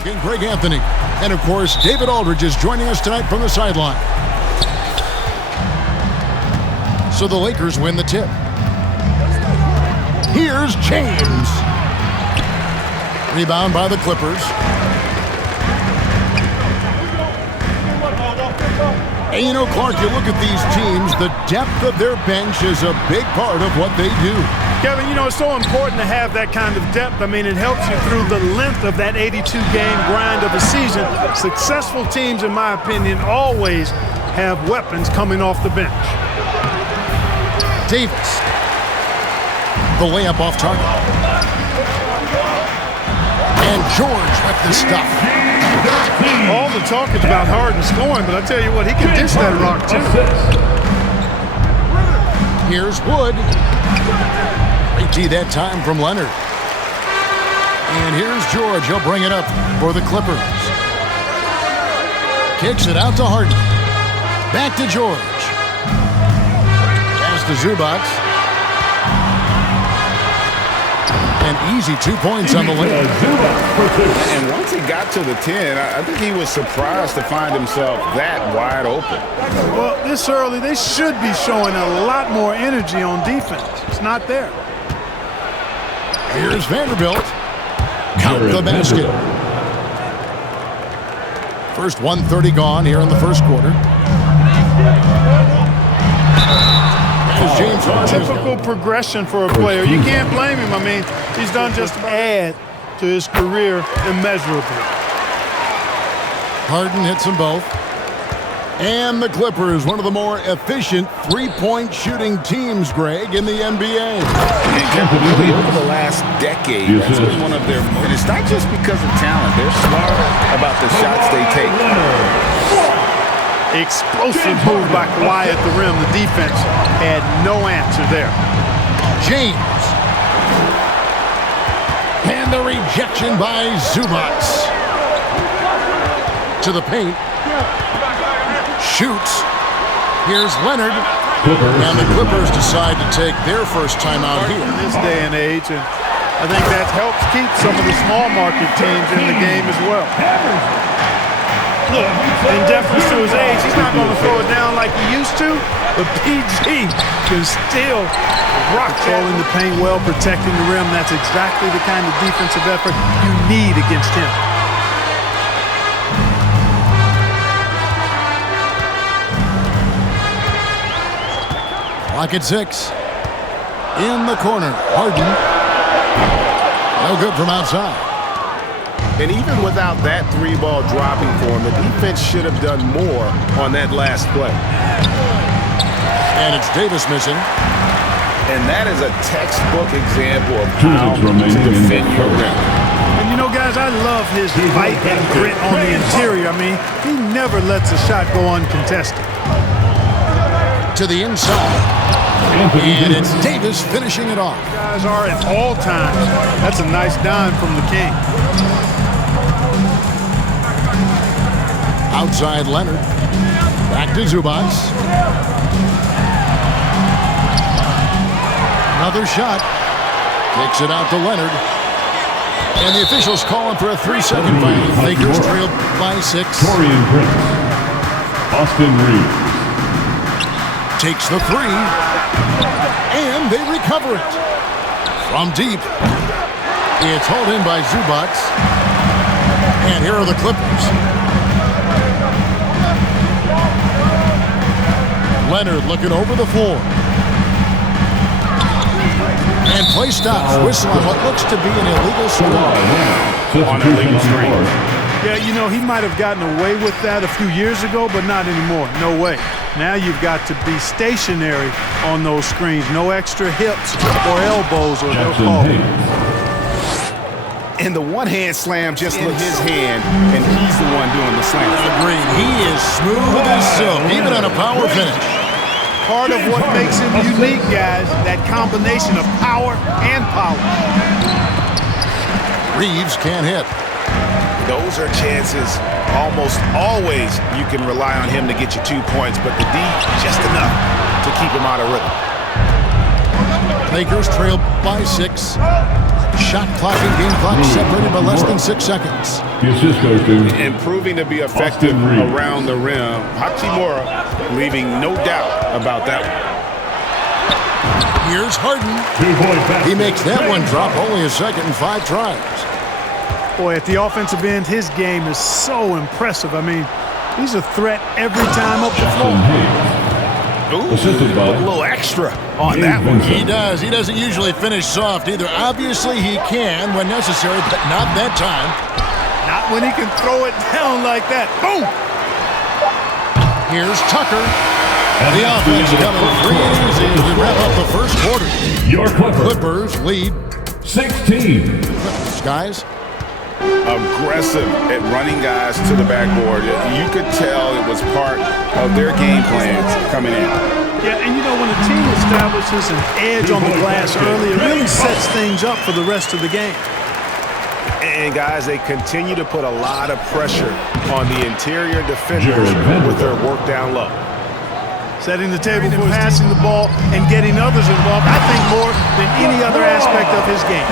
Again, Greg Anthony. And, of course, David Aldridge is joining us tonight from the sideline. So the Lakers win the tip. Here's James. Rebound by the Clippers. And you know, Clark, you look at these teams, the depth of their bench is a big part of what they do. Kevin, you know, it's so important to have that kind of depth. I mean, it helps you through the length of that 82-game grind of a season. Successful teams, in my opinion, always have weapons coming off the bench. Davis. The layup off target. And George with the stuff. All the talk is about Harden scoring, but I tell you what, he can dish that rock, too. Here's Wood. Great tee that time from Leonard. And here's George. He'll bring it up for the Clippers. Kicks it out to Harden. Back to George. Pass to Zubac. And easy 2 points on the layup. And once he got to the 10, I think he was surprised to find himself that wide open. Well, this early, they should be showing a lot more energy on defense. It's not there. Here's Vanderbilt. Count the basket. First 1:30 gone here in the first quarter. James Typical progression for a player. You can't blame him. I mean, he's done just add to his career immeasurably. Harden hits them both. And the Clippers, one of the more efficient three-point shooting teams, Greg, in the NBA. Really, over the last decade, that's been one of their most. And it's not just because of talent. They're smart about the shots they take. Explosive move by Kawhi at the rim. The defense had no answer there. James. And the rejection by Zubac. To the paint. Shoots. Here's Leonard. And the Clippers decide to take their first time out here. In this day and age, and I think that helps keep some of the small market teams in the game as well. Look, in deference to his age, he's not going to throw it down like he used to, but PG can still rock controlling the paint well, protecting the rim. That's exactly the kind of defensive effort you need against him. Clock at 6. In the corner, Harden. No good from outside. And even without that three ball dropping for him, the defense should have done more on that last play. And it's Davis missing. And that is a textbook example of how to defend your rim. And you know, guys, I love his fight and grit on the interior. I mean, he never lets a shot go uncontested. To the inside. And it's Davis finishing it off. Guys are at all times. That's a nice dime from the King. Outside Leonard. Back to Zubac. Another shot. Kicks it out to Leonard. And the officials calling for a 3-second violation. Lakers trailed by 6. Torian Prince. Austin Reeves. Takes the 3. And they recover it. From deep. It's hauled in by Zubac. And here are the Clippers. Leonard looking over the floor. And play stops. Whistle on what looks to be an illegal swing. On illegal screen. Yeah, you know, he might have gotten away with that a few years ago, but not anymore. No way. Now you've got to be stationary on those screens. No extra hips or elbows or they'll call it. And the one-hand slam just looked his hand, and he's the one doing the slam. Agreed. He is smooth as silk, even on a power finish. Part of what makes him unique, guys, that combination of power and power. Reeves can't hit. Those are chances almost always you can rely on him to get you 2 points, but the D just enough to keep him out of rhythm. Lakers trail by 6. Shot clock and game clock separated by less than 6 seconds. The assist goes to Improving to be effective around the rim. Hachimura leaving no doubt about that one. Here's Harden. He makes that one drop, only a second and 5 tries. Boy, at the offensive end, his game is so impressive. I mean, he's a threat every time up the floor. Ooh, a little extra on that one. He does. He doesn't usually finish soft either. Obviously, he can when necessary, but not that time. Not when he can throw it down like that. Boom! Here's Tucker. The offense coming free and easy as we wrap up the first quarter. Your Clippers lead 16. Guys. Aggressive at running guys to the backboard. You could tell it was part of their game plans coming in. Yeah, and you know, when a team establishes an edge on the glass early, it really sets things up for the rest of the game. And guys, they continue to put a lot of pressure on the interior defenders with their work down low. Setting the table for passing the ball and getting others involved, I think, more than any other aspect of his game.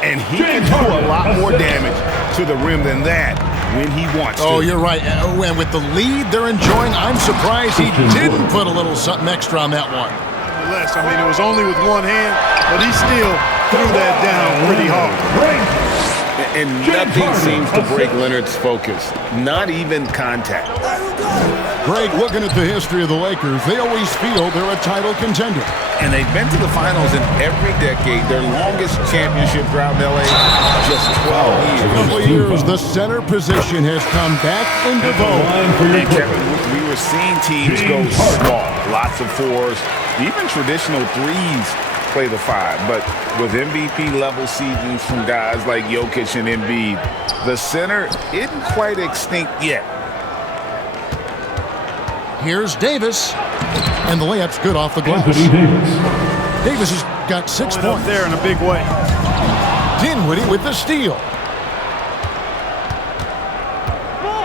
And he can do a lot more damage to the rim than that when he wants to. Oh, you're right. And with the lead they're enjoying, I'm surprised he didn't put a little something extra on that one. Nonetheless, I mean, it was only with one hand, but he still threw that down pretty hard. And nothing seems to break Leonard's focus, not even contact. Greg, looking at the history of the Lakers, they always feel they're a title contender. And they've been to the finals in every decade. Their longest championship drought in L.A., just 12 years. A couple of years, the center position has come back into vogue. And Kevin, we were seeing teams go small, lots of 4s, even traditional 3s play the 5. But with MVP-level seasons from guys like Jokic and Embiid, the center isn't quite extinct yet. Here's Davis, and the layup's good off the glass. Davis has got 6 points. Up there in a big way. Dinwiddie with the steal.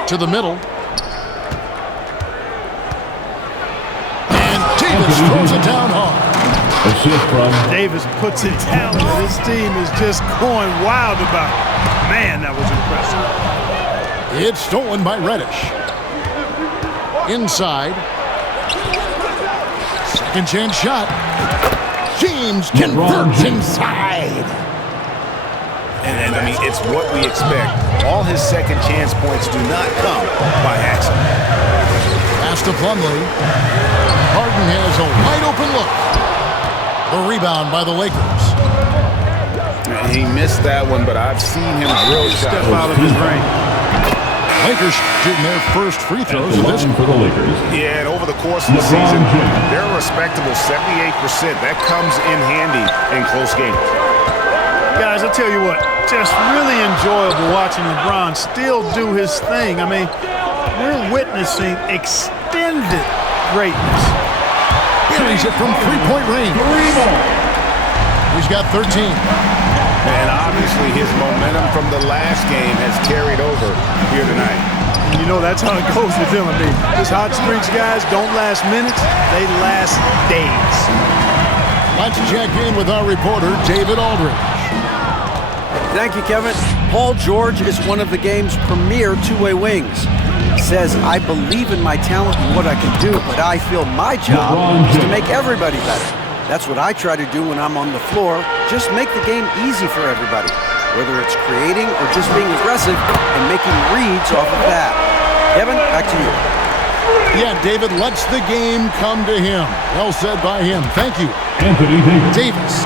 To the middle. And Davis throws it down hard. Assist from Davis puts it down, and his team is just going wild about it. Man, that was impressive. It's stolen by Reddish. Inside. Second chance shot. James converts inside. And I mean, it's what we expect. All his second chance points do not come by accident. Pass to Plumlee. Harden has a wide open look. The rebound by the Lakers. He missed that one, but I've seen him drill Step out of his range. Lakers shooting their first free throws of this for the Lakers. Yeah, and over the course of the season, they're a respectable 78%. That comes in handy in close games. Guys, I'll tell you what, just really enjoyable watching LeBron still do his thing. I mean, we're witnessing extended greatness. Buries it from three-point range. He's got 13. And obviously his momentum from the last game has carried over here tonight. You know, that's how it goes with him. I mean, his hot streaks, guys, don't last minutes. They last days. Let's check in with our reporter, David Aldridge. Thank you, Kevin. Paul George is one of the game's premier two-way wings. He says, I believe in my talent and what I can do, but I feel my job is to make everybody better. That's what I try to do when I'm on the floor. Just make the game easy for everybody, whether it's creating or just being aggressive and making reads off of that. Kevin, back to you. Yeah, David lets the game come to him. Well said by him. Thank you. Anthony Davis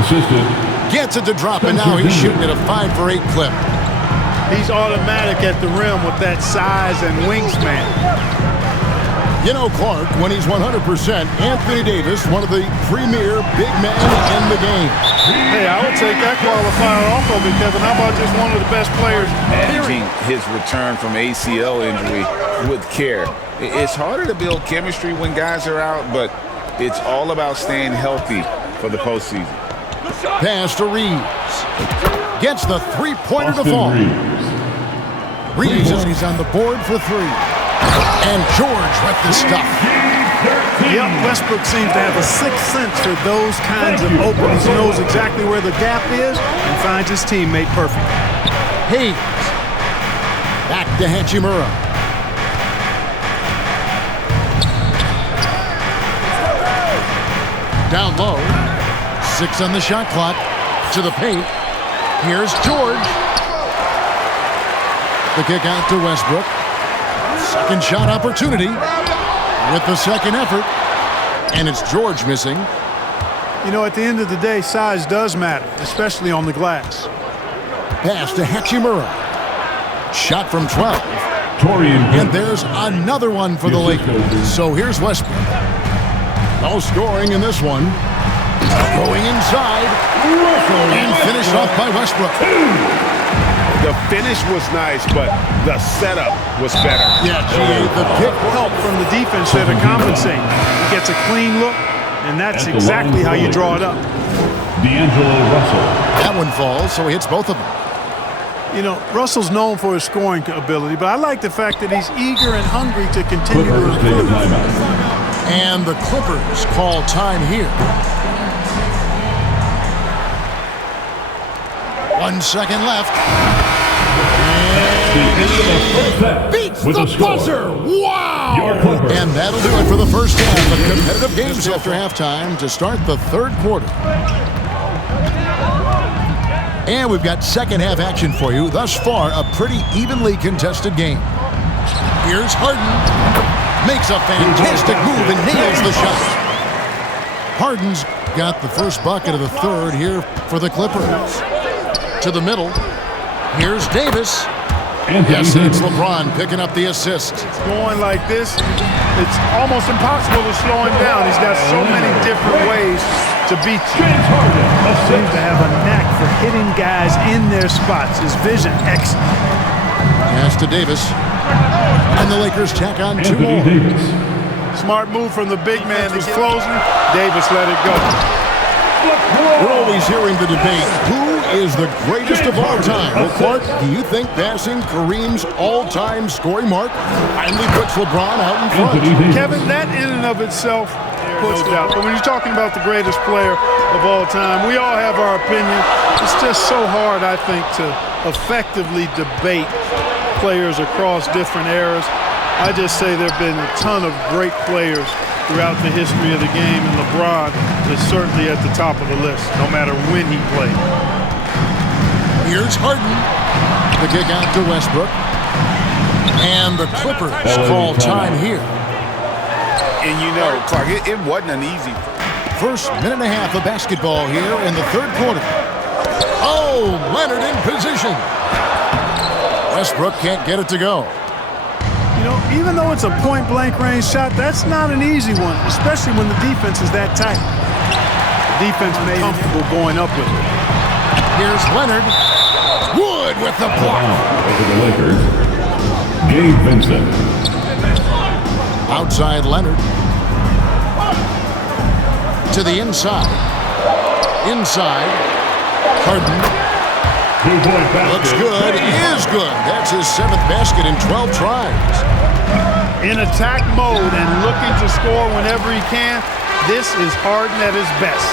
assisted. gets it to drop, and now he's shooting at a 5 for 8 clip. He's automatic at the rim with that size and wingspan. You know, Clark, when he's 100%, Anthony Davis, one of the premier big men in the game. Hey, I would take that qualifier off of it, Kevin. How about just one of the best players? Managing his return from ACL injury with care. It's harder to build chemistry when guys are out, but it's all about staying healthy for the postseason. Pass to Reeves. Gets the three-pointer to fall. Reeves, he's on the board for 3. And George with the stuff. Yep, Westbrook seems to have a sixth sense for those kinds of openings. He knows exactly where the gap is and finds his teammate perfect. Hayes. Back to Hachimura. Down low. 6 on the shot clock. To the paint. Here's George. The kick out to Westbrook. Second shot opportunity with the second effort. And it's George missing. You know, at the end of the day, size does matter, especially on the glass. Pass to Hachimura. Shot from 12. And there's another one for the Lakers. So here's Westbrook. No scoring in this one. Going inside. And finished off by Westbrook. The finish was nice, but the setup was better. Yeah, the pick Help from the defense there to compensate. He gets a clean look, and that's exactly how you draw it up. D'Angelo Russell. That one falls, so he hits both of them. You know, Russell's known for his scoring ability, but I like the fact that he's eager and hungry to continue to improve. And the Clippers call time here. 1 second left. And beats the buzzer. Wow! And that'll do it for the first half of competitive games after halftime to start the third quarter. And we've got second half action for you. Thus far, a pretty evenly contested game. Here's Harden. Makes a fantastic move and nails the shot. Harden's got the first bucket of the third here for the Clippers. To the middle. Here's Davis. Yes, it's LeBron picking up the assist. It's going like this. It's almost impossible to slow him down. He's got so many different ways to beat you. He seems to have a knack for hitting guys in their spots. His vision, excellent. Pass to Davis. And the Lakers tack on 2 more. Smart move from the big man. He's closing. Davis let it go. We're always hearing the debate. Who is the greatest of all time? Well, Clark, do you think passing Kareem's all-time scoring mark finally puts LeBron out in front? Kevin, that in and of itself puts it out. But when you're talking about the greatest player of all time, we all have our opinion. It's just so hard, I think, to effectively debate players across different eras. I just say there have been a ton of great players throughout the history of the game, and LeBron is certainly at the top of the list, no matter when he played. Here's Harden. The kick out to Westbrook. And the Clippers call time here. And you know, Clark, it wasn't an easy. First minute and a half of basketball here in the third quarter. Oh, Leonard in position. Westbrook can't get it to go. You know, even though it's a point-blank range shot, that's not an easy one, especially when the defense is that tight. The defense made comfortable going up with it. Here's Leonard. Wood with the block. Over the Lakers, Gabe Vincent. Outside Leonard. To the inside. Inside. Harden. Looks good. Is good. That's his 7th basket in 12 tries. In attack mode and looking to score whenever he can, this is Harden at his best.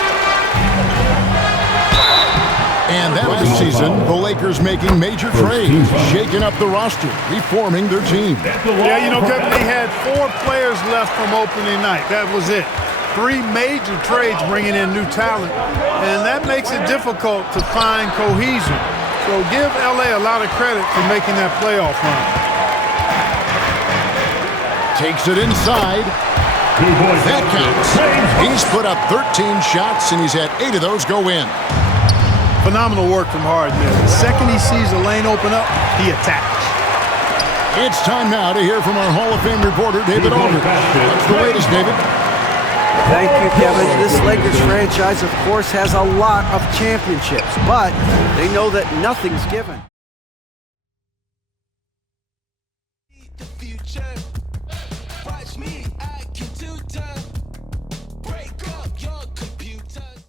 And that was the season, the Lakers making major trades, shaking up the roster, reforming their team. Yeah, you know, Kevin, they had 4 players left from opening night. That was it. 3 major trades bringing in new talent, and that makes it difficult to find cohesion. So give LA a lot of credit for making that playoff run. Takes it inside. That counts. He's put up 13 shots, and he's had 8 of those go in. Phenomenal work from Harden. The second he sees a lane open up, he attacks. It's time now to hear from our Hall of Fame reporter, David Aldridge. What's the latest, David? Thank you, Kevin. This Lakers franchise, of course, has a lot of championships, but they know that nothing's given.